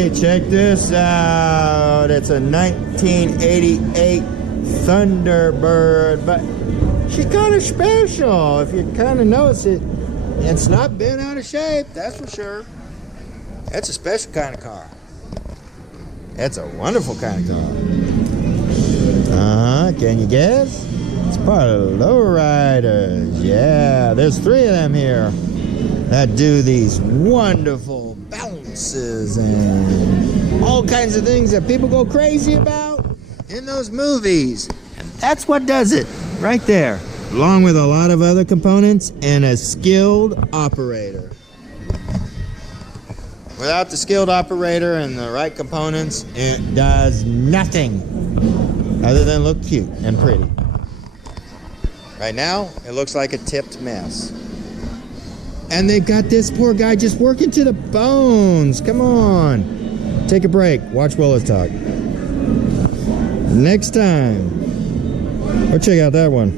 Hey, check this out. It's a 1988 Thunderbird, but she's kind of special. If you kind of notice it, it's not bent out of shape, that's for sure. It's a special kind of car. It's a wonderful kind of car. Can you guess? It's part of lowriders. Yeah, there's 3 of them here that do these wonderful bounces and all kinds of things that people go crazy about in those movies. And that's what does it right there, along with a lot of other components and a skilled operator. Without the skilled operator and the right components, it does nothing other than look cute and pretty. Right now, it looks like a tipped mess. And they've got this poor guy just working to the bones. Come on. Take a break. Watch Willis Talk. Next time. Or check out that one.